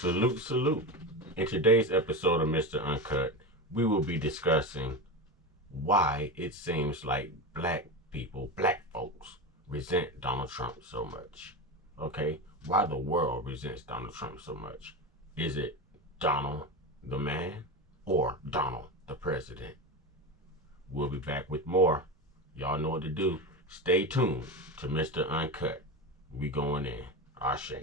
Salute, salute. In today's episode of Mr. Uncut, we will be discussing why it seems like black people, black folks, resent Donald Trump so much. Okay? Why the world resents Donald Trump so much. Is it Donald the man or Donald the president? We'll be back with more. Y'all know what to do. Stay tuned to Mr. Uncut. We going in. Ashe.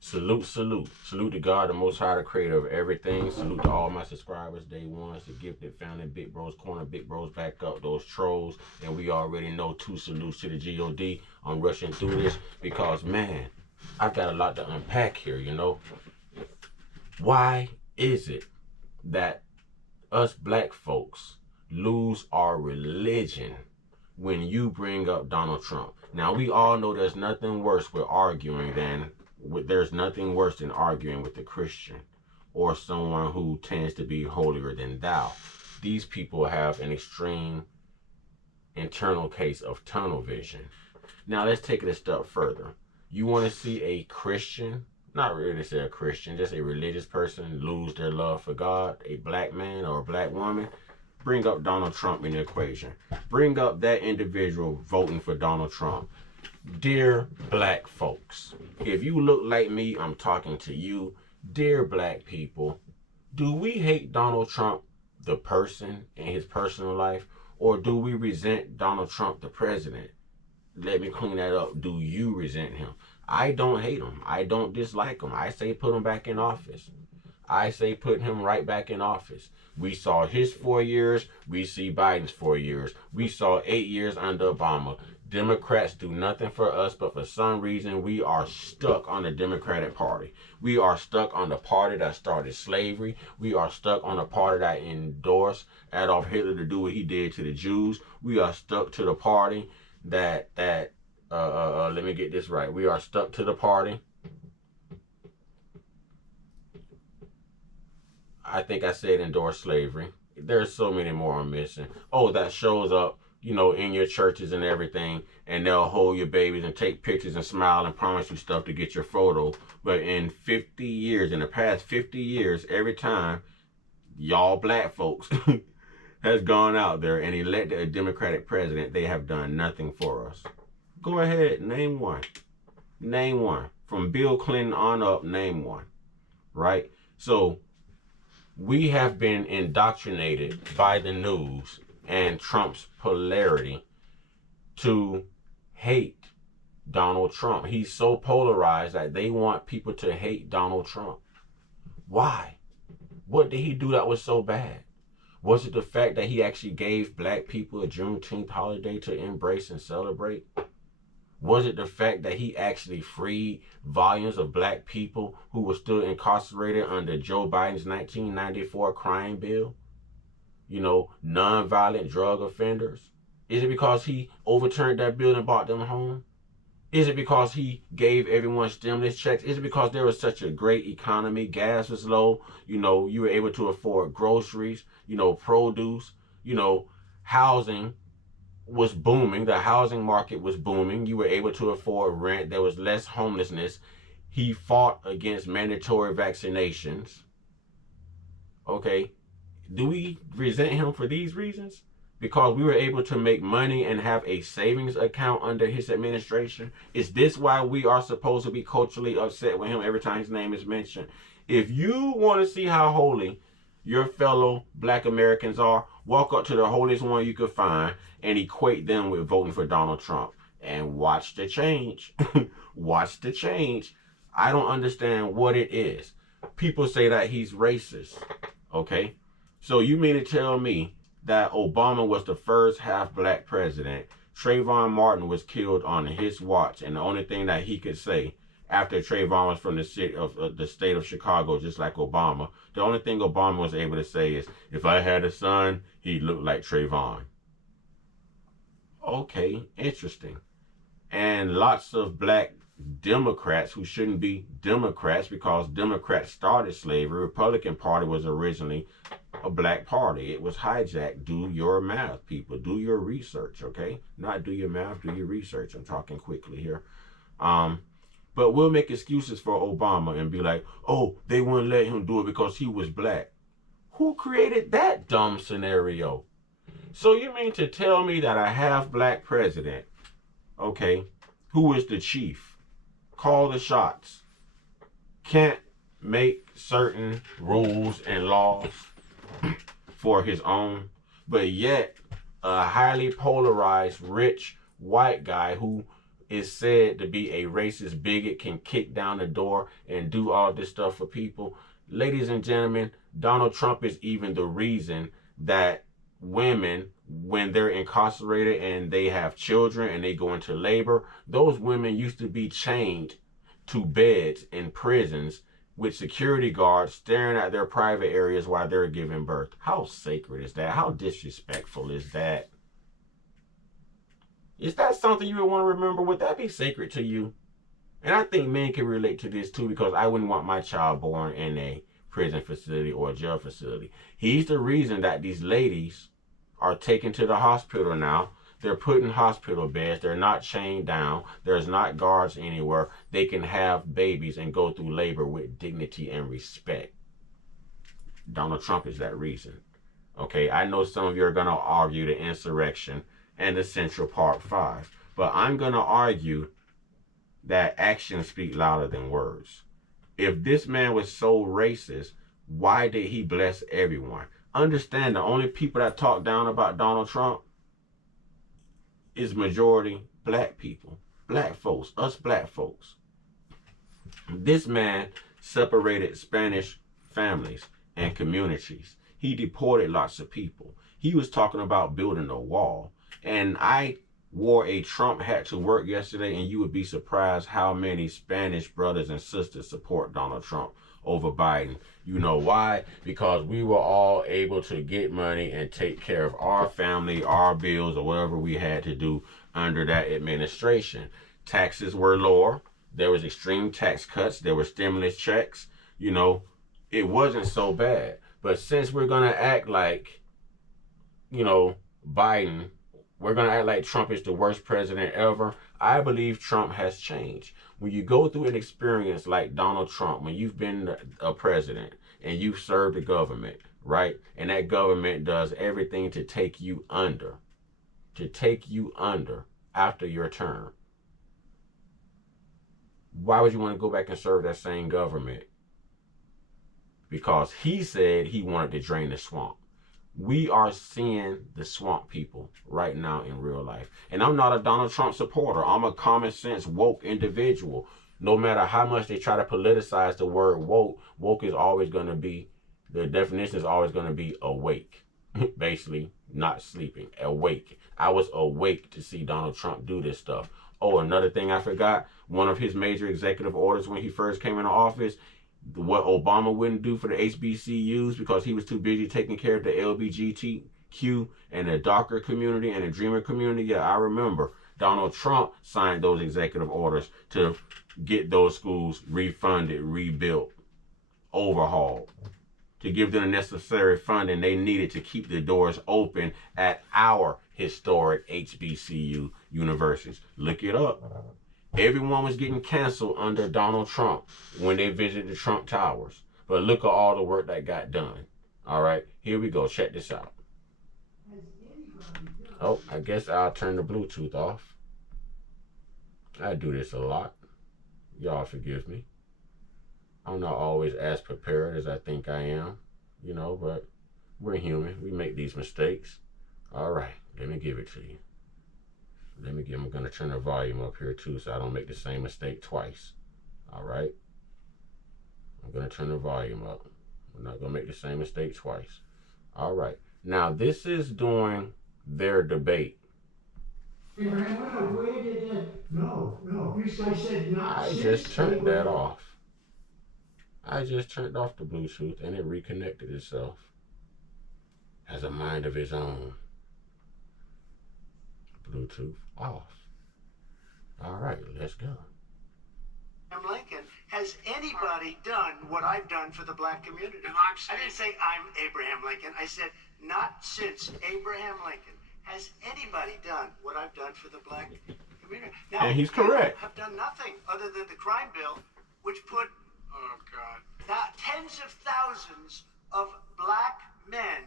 Salute, salute. Salute to God, the Most High, the creator of everything. Salute to all my subscribers, day ones, the gifted family, Big Bros Corner, Big Bros back up, those trolls. And we already know 2 salutes to the GOD. I'm rushing through this because, man, I've got a lot to unpack here, you know. Why is it that us black folks lose our religion when you bring up Donald Trump? Now, we all know there's nothing worse with arguing than there's nothing worse than arguing with a Christian or someone who tends to be holier than thou. These people have an extreme internal case of tunnel vision. Now let's take it a step further. You want to see a Christian, not really say a Christian, just a religious person lose their love for God, a black man or a black woman? Bring up Donald Trump in the equation. Bring up that individual voting for Donald Trump. Dear black folks, if you look like me, I'm talking to you. Dear black people, do we hate Donald Trump, the person, in his personal life, or do we resent Donald Trump, the president? Let me clean that up. Do you resent him? I don't hate him. I don't dislike him. I say put him back in office. I say put him right back in office. We saw his 4 years. We see Biden's 4 years. We saw 8 years under Obama. Democrats do nothing for us, but for some reason we are stuck on the Democratic Party. We are stuck on the party that started slavery. We are stuck on the party that endorsed Adolf Hitler to do what he did to the Jews. We are stuck to the party that let me get this right. We are stuck to the party. I think I said endorse slavery. There's so many more I'm missing. Oh, that shows up, you know, in your churches and everything, and they'll hold your babies and take pictures and smile and promise you stuff to get your photo. But in 50 years, in the past 50 years, every time y'all black folks has gone out there and elected a Democratic president, they have done nothing for us. Go ahead, name one. Name one. From Bill Clinton on up, name one. Right? So we have been indoctrinated by the news and Trump's polarity to hate Donald Trump. He's so polarized that they want people to hate Donald Trump. Why? What did he do that was so bad? Was it the fact that he actually gave black people a Juneteenth holiday to embrace and celebrate? Was it the fact that he actually freed volumes of black people who were still incarcerated under Joe Biden's 1994 crime bill? You know, nonviolent drug offenders? Is it because he overturned that bill and brought them home? Is it because he gave everyone stimulus checks? Is it because there was such a great economy? Gas was low. You know, you were able to afford groceries, you know, produce, you know, housing was booming. The housing market was booming. You were able to afford rent. There was less homelessness. He fought against mandatory vaccinations. Okay. Do we resent him for these reasons? Because we were able to make money and have a savings account under his administration? Is this why we are supposed to be culturally upset with him every time his name is mentioned? If you want to see how holy your fellow black Americans are, walk up to the holiest one you could find and equate them with voting for Donald Trump. And watch the change. Watch the change. I don't understand what it is. People say that he's racist. Okay? So you mean to tell me that Obama was the first half-black president, Trayvon Martin was killed on his watch, and the only thing that he could say after Trayvon was from the city of the state of Chicago, just like Obama. The only thing Obama was able to say is, if I had a son, he'd look like Trayvon. Okay, interesting. And lots of black Democrats who shouldn't be Democrats because Democrats started slavery. Republican Party was originally a black party. It was hijacked. Do your math, people. Do your research, okay? Not do your math, do your research. I'm talking quickly here. But we'll make excuses for Obama and be like, oh, they wouldn't let him do it because he was black. Who created that dumb scenario? So you mean to tell me that a half black president, okay, who is the chief, call the shots, can't make certain rules and laws for his own, but yet a highly polarized, rich, white guy who is said to be a racist bigot can kick down the door and do all this stuff for people? Ladies and gentlemen, Donald Trump is even the reason that women, when they're incarcerated and they have children and they go into labor, those women used to be chained to beds in prisons with security guards staring at their private areas while they're giving birth. How sacred is that? How disrespectful is that? Is that something you would want to remember? Would that be sacred to you? And I think men can relate to this too, because I wouldn't want my child born in a prison facility or a jail facility. He's the reason that these ladies are taken to the hospital now. They're put in hospital beds. They're not chained down. There's not guards anywhere. They can have babies and go through labor with dignity and respect. Donald Trump is that reason. Okay, I know some of you are going to argue the insurrection and the Central Park 5. But I'm going to argue that actions speak louder than words. If this man was so racist, why did he bless everyone? Understand, the only people that talk down about Donald Trump is majority black people. Black folks, us black folks. This man separated Spanish families and communities. He deported lots of people. He was talking about building a wall. And I wore a Trump hat to work yesterday, and you would be surprised how many Spanish brothers and sisters support Donald Trump over Biden. You know why? Because we were all able to get money and take care of our family, our bills, or whatever we had to do under that administration. Taxes were lower. There was extreme tax cuts. There were stimulus checks. You know, it wasn't so bad. But since we're going to act like, you know, Biden, we're going to act like Trump is the worst president ever, I believe Trump has changed. When you go through an experience like Donald Trump, when you've been a president and you've served the government, right? And that government does everything to take you under after your term. Why would you want to go back and serve that same government? Because he said he wanted to drain the swamp. We are seeing the swamp people right now in real life. And I'm not a Donald Trump supporter. I'm a common sense woke individual. No matter how much they try to politicize the word woke, woke is always going to be, the definition is always going to be awake. Basically, not sleeping, awake. I was awake to see Donald Trump do this stuff. Oh, another thing I forgot, one of his major executive orders when he first came into office, what Obama wouldn't do for the HBCUs because he was too busy taking care of the LGBTQ and the DACA community and the Dreamer community. Yeah, I remember Donald Trump signed those executive orders to get those schools refunded, rebuilt, overhauled, to give them the necessary funding they needed to keep the doors open at our historic HBCU universities. Look it up. Everyone was getting canceled under Donald Trump when they visited the Trump Towers. But look at all the work that got done. All right, here we go. Check this out. Oh, I guess I'll turn the Bluetooth off. I do this a lot. Y'all forgive me. I'm not always as prepared as I think I am, you know, but we're human. We make these mistakes. All right, let me give it to you. I'm going to turn the volume up here too so I don't make the same mistake twice. All right. I'm going to turn the volume up. We're not going to make the same mistake twice. All right. Now, this is during their debate. Abraham Lincoln, where did that? No, no. I said not I just since turned that Abraham. off. I just turned off the Bluetooth and it reconnected itself. Has a mind of its own. Bluetooth off. All right, let's go. Lincoln, has anybody done what I've done for the black community? And I didn't say I'm Abraham Lincoln. I said not since Abraham Lincoln has anybody done what I've done for the black community. Now, And he's correct. Have done nothing other than the crime bill, which put tens of thousands of black men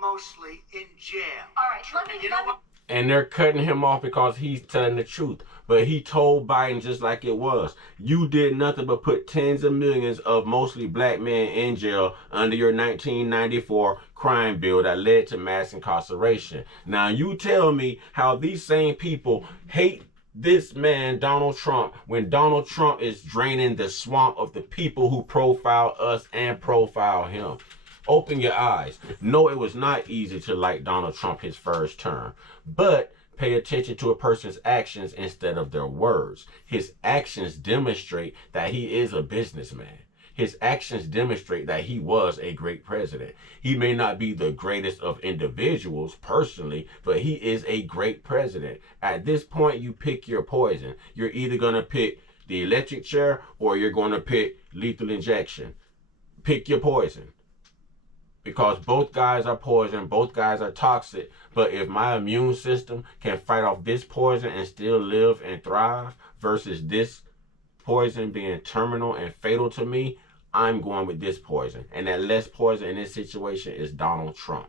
mostly in jail. All right, let me. And they're cutting him off because he's telling the truth. But he told Biden just like it was. You did nothing but put tens of millions of mostly black men in jail under your 1994 crime bill that led to mass incarceration. Now you tell me how these same people hate this man, Donald Trump, when Donald Trump is draining the swamp of the people who profile us and profile him. Open your eyes. No, it was not easy to like Donald Trump his first term, but pay attention to a person's actions instead of their words. His actions demonstrate that he is a businessman. His actions demonstrate that he was a great president. He may not be the greatest of individuals personally, but he is a great president. At this point, you pick your poison. You're either going to pick the electric chair or you're going to pick lethal injection. Pick your poison. Because both guys are poison, both guys are toxic. But if my immune system can fight off this poison and still live and thrive versus this poison being terminal and fatal to me, I'm going with this poison. And that less poison in this situation is Donald Trump.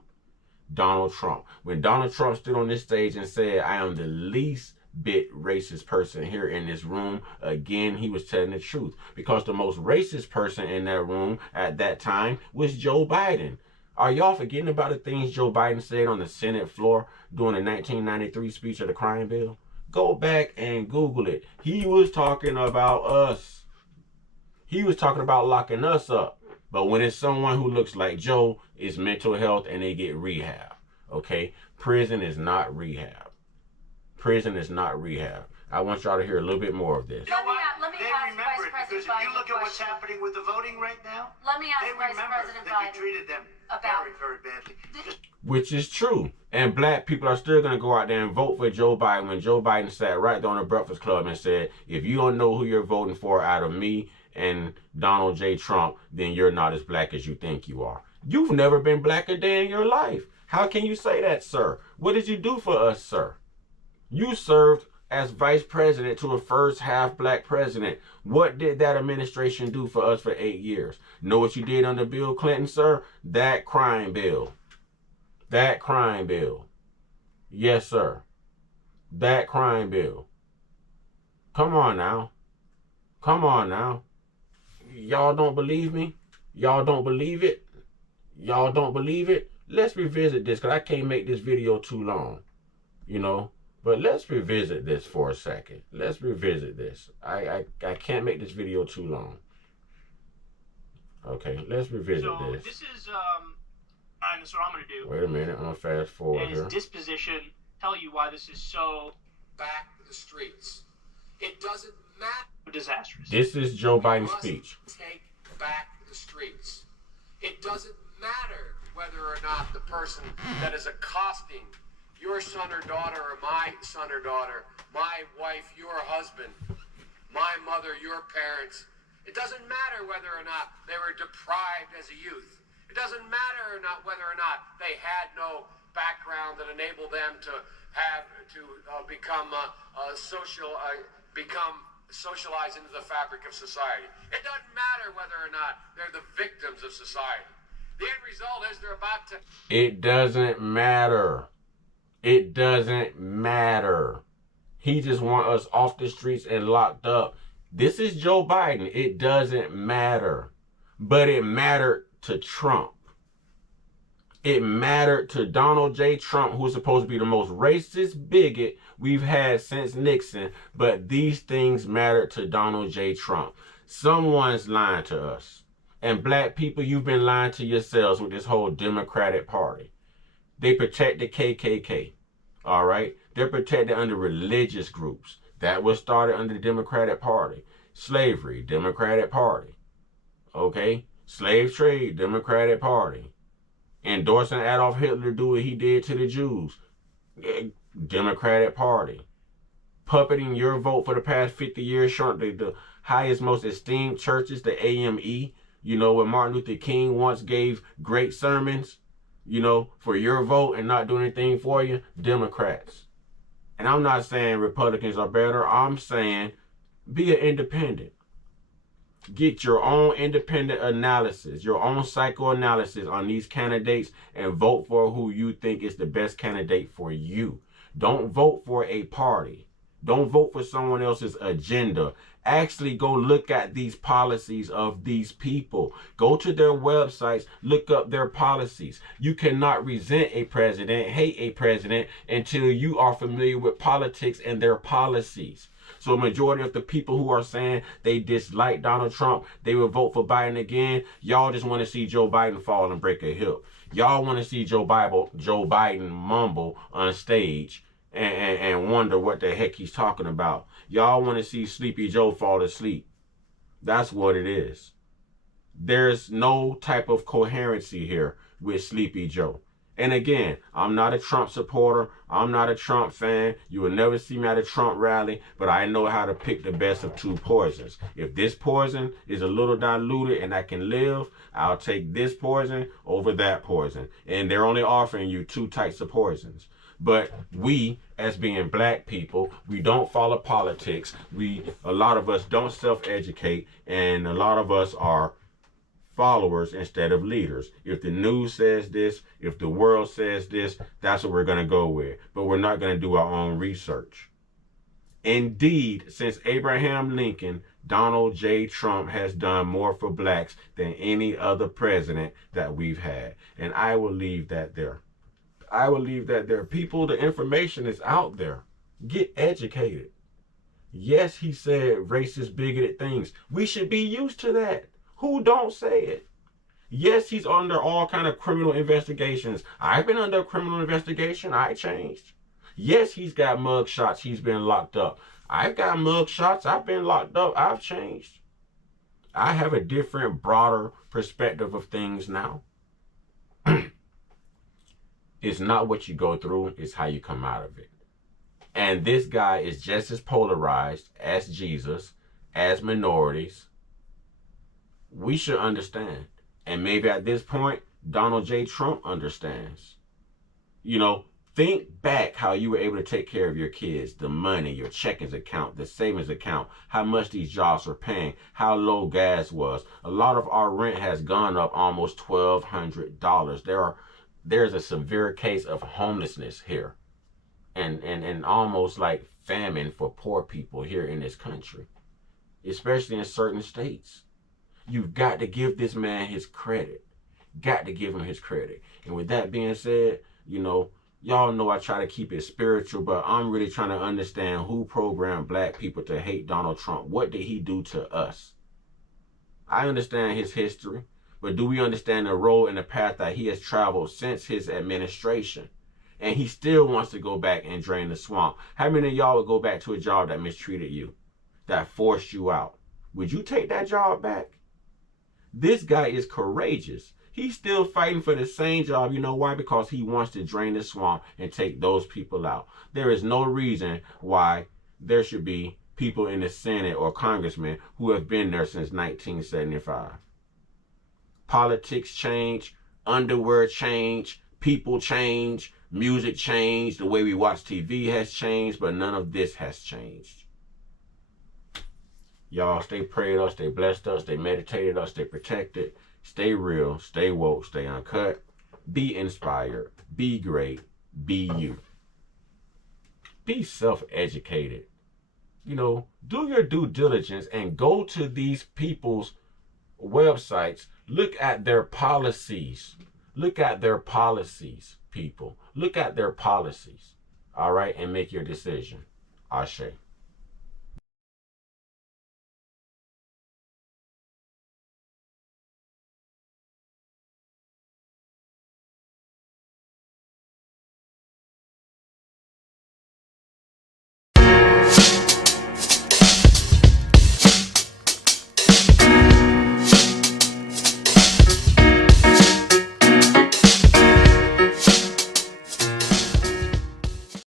Donald Trump. When Donald Trump stood on this stage and said, I am the least bit racist person here in this room, again, he was telling the truth. Because the most racist person in that room at that time was Joe Biden. Are y'all forgetting about the things Joe Biden said on the Senate floor during the 1993 speech of the crime bill? Go back and Google it. He was talking about us. He was talking about locking us up. But when it's someone who looks like Joe, it's mental health and they get rehab. Okay? Prison is not rehab. Prison is not rehab. I want y'all to hear a little bit more of this. Let me ask Vice President because if you look at what's happening with the voting right now, let me ask they Vice remember President that Biden you treated them about very, very badly. Which is true. And black people are still going to go out there and vote for Joe Biden when Joe Biden sat right there on the Breakfast Club and said, if you don't know who you're voting for out of me and Donald J. Trump, then you're not as black as you think you are. You've never been black a day in your life. How can you say that, sir? What did you do for us, sir? You served as vice president to a first half black president. What did that administration do for us for 8 years? Know what you did under Bill Clinton, sir? That crime bill. That crime bill. Yes, sir. That crime bill. Come on now. Come on now. Y'all don't believe me? Y'all don't believe it? Y'all don't believe it? Let's revisit this because I can't make this video too long. You know? But let's revisit this for a second. Let's revisit this. I can't make this video too long. Okay, let's revisit So this. this is and that's what I'm gonna do. Wait a minute, I'm gonna fast forward And his here. disposition tell you why this is so back the streets. It doesn't matter. disastrous. This is Joe Biden's must speech. Take back the streets. It doesn't matter whether or not the person that is accosting your son or daughter or my son or daughter, my wife, your husband, my mother, your parents. It doesn't matter whether or not they were deprived as a youth. It doesn't matter or not whether or not they had no background that enabled them to have to become socialized into the fabric of society. It doesn't matter whether or not they're the victims of society. The end result is they're about to. It doesn't matter. It doesn't matter. He just want us off the streets and locked up. This is Joe Biden. It doesn't matter. But it mattered to Trump. It mattered to Donald J. Trump, who's supposed to be the most racist bigot we've had since Nixon. But these things mattered to Donald J. Trump. Someone's lying to us. And black people, you've been lying to yourselves with this whole Democratic Party. They protect the KKK. All right. They're protected under religious groups. That was started under the Democratic Party. Slavery, Democratic Party. Okay. Slave trade, Democratic Party. Endorsing Adolf Hitler to do what he did to the Jews, Democratic Party. Puppeting your vote for the past 50 years, showing the highest, most esteemed churches, the AME, where Martin Luther King once gave great sermons, for your vote and not doing anything for you, Democrats. And I'm not saying Republicans are better. I'm saying be an independent. Get your own independent analysis, your own psychoanalysis on these candidates and vote for who you think is the best candidate for you. Don't vote for a party. Don't vote for someone else's agenda. Actually go look at these policies of these people. Go to their websites, look up their policies. You cannot resent a president, hate a president until you are familiar with politics and their policies. So a majority of the people who are saying they dislike Donald Trump, they will vote for Biden again. Y'all just want to see Joe Biden fall and break a hip. Y'all want to see Joe Biden mumble on stage and wonder what the heck he's talking about. Y'all want to see Sleepy Joe fall asleep. That's what it is. There's no type of coherency here with Sleepy Joe. And again, I'm not a Trump supporter. I'm not a Trump fan. You will never see me at a Trump rally, but I know how to pick the best of two poisons. If this poison is a little diluted and I can live, I'll take this poison over that poison. And they're only offering you two types of poisons. But we, as being black people, we don't follow politics. A lot of us don't self-educate, and a lot of us are followers instead of leaders. If the news says this, if the world says this, that's what we're going to go with. But we're not going to do our own research. Indeed, since Abraham Lincoln, Donald J. Trump has done more for blacks than any other president that we've had. And I will leave that there. I will leave that there. People, the information is out there. Get educated. Yes, he said racist, bigoted things. We should be used to that. Who don't say it? Yes, he's under all kind of criminal investigations. I've been under a criminal investigation. I changed. Yes, he's got mug shots. He's been locked up. I've got mug shots. I've been locked up. I've changed. I have a different, broader perspective of things now. It's not what you go through, it's how you come out of it. And this guy is just as polarized as Jesus, as minorities. We should understand. And maybe at this point, Donald J. Trump understands. Think back how you were able to take care of your kids, the money, your checkings account, the savings account, how much these jobs were paying, how low gas was. A lot of our rent has gone up almost $1,200. There's a severe case of homelessness here and almost like famine for poor people here in this country, especially in certain states. You've got to give this man his credit. Got to give him his credit. And with that being said, y'all know I try to keep it spiritual, but I'm really trying to understand who programmed black people to hate Donald Trump. What did he do to us? I understand his history, but do we understand the road and the path that he has traveled since his administration? And he still wants to go back and drain the swamp. How many of y'all would go back to a job that mistreated you, that forced you out? Would you take that job back? This guy is courageous. He's still fighting for the same job. You know why? Because he wants to drain the swamp and take those people out. There is no reason why there should be people in the Senate or congressmen who have been there since 1975. Politics change, underwear change, people change, music change, the way we watch TV has changed, but none of this has changed. Y'all stay prayed up, stay blessed up, stay meditated up, stay protected, stay real, stay woke, stay uncut, be inspired, be great, be you. Be self-educated. Do your due diligence and go to these people's websites. Look at their policies. Look at their policies, people. Look at their policies. All right, and make your decision. Ashe.